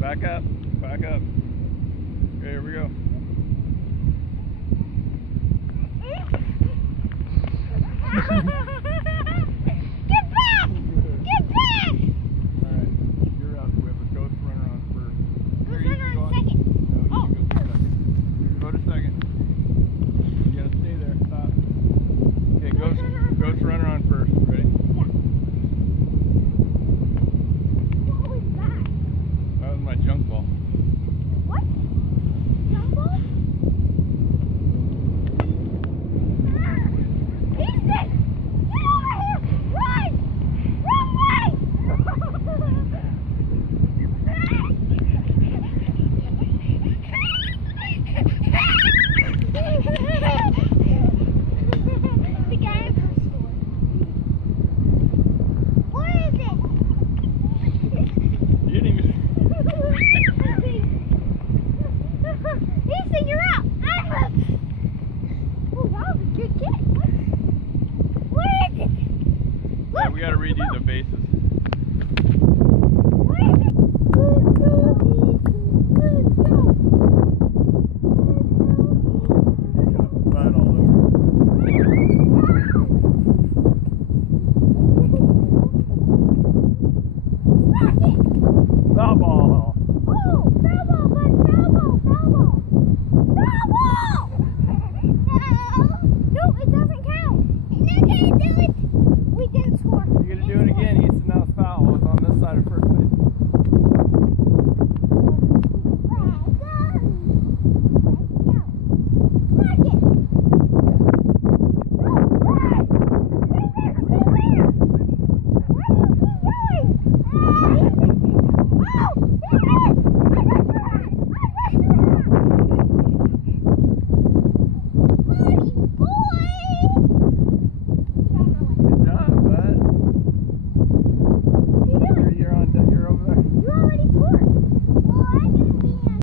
Back up, back up. Okay, here we go. Get back! Get back! Alright, you're up. We have a ghost runner on first. Ghost runner on second. No, you go to second. Go to second. You gotta stay there. Stop. Okay, ghost runner on first. Ready? What was that? That was my junk ball. What? Junk ball? Ethan! Get over here! Run! Run away! The guy at the store. What is it? You didn't even... Ethan, you're out! I'm up! Oh, that was a good kick. What is it? Yeah, we gotta redo the bases.